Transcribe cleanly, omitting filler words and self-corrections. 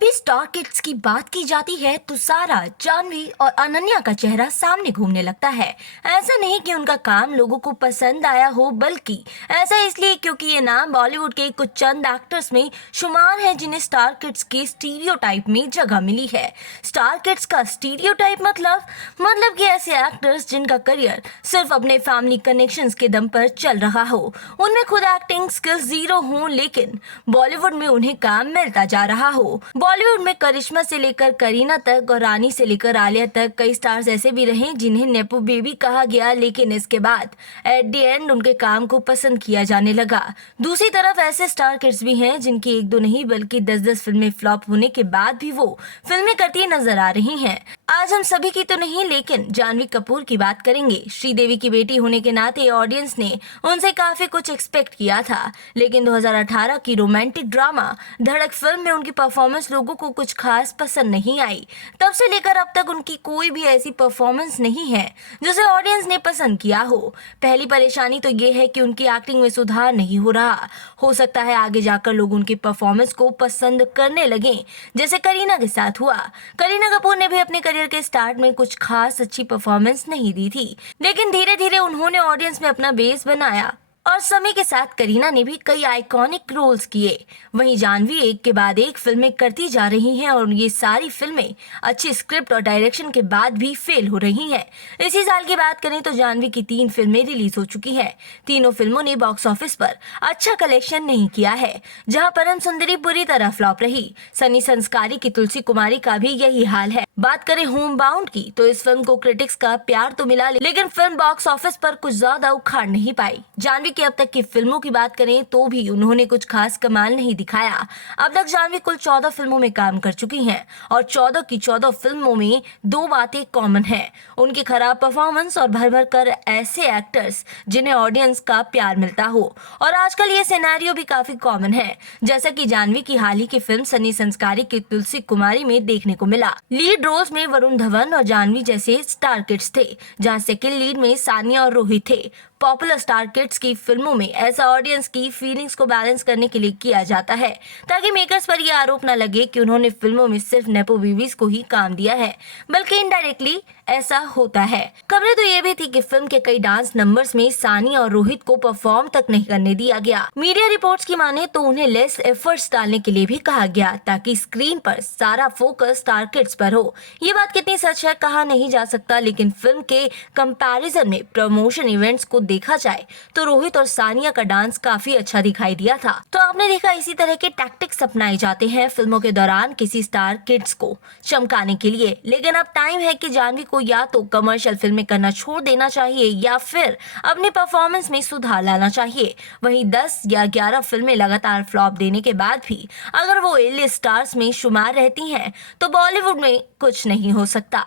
भी star kids की बात की जाती है तो सारा, जानवी और अनन्या का चेहरा सामने घूमने लगता है। ऐसा नहीं कि उनका काम लोगों को पसंद आया हो, बल्कि ऐसा इसलिए क्योंकि ये नाम बॉलीवुड के कुछ चंद एक्टर्स में शुमार है जिन्हें स्टार किड्स के स्टीरियोटाइप में जगह मिली है। स्टार किड्स का स्टीरियोटाइप मतलब कि ऐसे एक्टर्स जिनका करियर सिर्फ अपने फैमिली कनेक्शंस के दम पर चल रहा हो, उनमें खुद एक्टिंग स्किल्स जीरो हो, लेकिन बॉलीवुड में उन्हें काम मिलता जा रहा हो। बॉलीवुड में करिश्मा से लेकर करीना तक और रानी से लेकर आलिया तक कई स्टार्स ऐसे भी रहे जिन्हें नेपो बेबी कहा गया, लेकिन इसके बाद एट द एंड उनके काम को पसंद किया जाने लगा। दूसरी तरफ ऐसे स्टार किड्स भी हैं जिनकी एक दो नहीं बल्कि 10-10 फिल्में फ्लॉप होने के बाद भी वो फिल्में करती नजर आ रही हैं। आज हम सभी की तो नहीं, लेकिन जानवी कपूर की बात करेंगे। श्रीदेवी की बेटी होने के नाते ऑडियंस ने उनसे काफी कुछ एक्सपेक्ट किया था, लेकिन 2018 की रोमांटिक ड्रामा धड़क फिल्म में उनकी परफॉर्मेंस लोगों को कुछ खास पसंद नहीं आई। तब से लेकर अब तक उनकी कोई भी ऐसी परफॉर्मेंस नहीं है जिसे ऑडियंस ने पसंद किया हो। पहली परेशानी तो ये है कि उनकी एक्टिंग में सुधार नहीं हो रहा। हो सकता है आगे जाकर लोग उनकी परफॉर्मेंस को पसंद करने लगे, जैसे करीना के साथ हुआ। करीना कपूर ने भी अपने करियर के स्टार्ट में कुछ खास अच्छी परफॉर्मेंस नहीं दी थी, लेकिन धीरे धीरे उन्होंने ऑडियंस में अपना बेस बनाया और समय के साथ करीना ने भी कई आइकॉनिक रोल्स किए। वहीं जानवी एक के बाद एक फिल्में करती जा रही हैं और ये सारी फिल्में अच्छी स्क्रिप्ट और डायरेक्शन के बाद भी फेल हो रही हैं। इसी साल की बात करें तो जानवी की 3 फिल्में रिलीज हो चुकी हैं। तीनों फिल्मों ने बॉक्स ऑफिस पर अच्छा कलेक्शन नहीं किया है। जहां परम सुंदरी बुरी तरह फ्लॉप रही, सनी संस्कारी की तुलसी कुमारी का भी यही हाल है। बात करें होम बाउंड की तो इस फिल्म को क्रिटिक्स का प्यार तो मिला, लेकिन फिल्म बॉक्स ऑफिस पर कुछ ज्यादा उखाड़ नहीं पाई। जानवी की अब तक की फिल्मों की बात करें तो भी उन्होंने कुछ खास कमाल नहीं दिखाया। अब तक जानवी कुल 14 फिल्मों में काम कर चुकी हैं और 14 की 14 फिल्मों में 2 बातें कॉमन हैं, उनकी खराब परफॉर्मेंस और भर भर कर ऐसे एक्टर्स जिन्हें ऑडियंस का प्यार मिलता हो। और आजकल ये सिनेरियो भी काफी कॉमन है, जैसा कि जानवी की हाल ही की फिल्म सनी संस्कारी की तुलसी कुमारी में देखने को मिला। लीड रोल्स में वरुण धवन और जानवी जैसे स्टार किड्स थे, जहां सेकंड लीड में सानिया और रोहित थे। पॉपुलर स्टार किड्स की फिल्मों में ऐसा ऑडियंस की फीलिंग्स को बैलेंस करने के लिए किया जाता है, ताकि मेकर्स पर यह आरोप न लगे कि उन्होंने फिल्मों में सिर्फ नेपो बेबीज को ही काम दिया है, बल्कि इनडायरेक्टली ऐसा होता है। खबरें तो ये भी थी कि फिल्म के कई डांस नंबर्स में सानिया और रोहित को परफॉर्म तक नहीं करने दिया गया। मीडिया रिपोर्ट्स की माने तो उन्हें लेस एफर्ट्स डालने के लिए भी कहा गया, ताकि स्क्रीन पर सारा फोकस स्टार किड्स पर हो। ये बात कितनी सच है कहा नहीं जा सकता, लेकिन फिल्म के कंपैरिजन में प्रमोशन इवेंट्स को देखा जाए तो रोहित और सानिया का डांस काफी अच्छा दिखाई दिया था। तो आपने देखा इसी तरह के टैक्टिक्स अपनाए जाते हैं फिल्मों के दौरान किसी स्टार किड्स को चमकाने के लिए, लेकिन अब टाइम है कि जानवी को या तो कमर्शियल फिल्में करना छोड़ देना चाहिए या फिर अपनी परफॉर्मेंस में सुधार लाना चाहिए। वहीं 10 या 11 फिल्में लगातार फ्लॉप देने के बाद भी अगर वो ए लिस्ट स्टार्स में शुमार रहती हैं तो बॉलीवुड में कुछ नहीं हो सकता।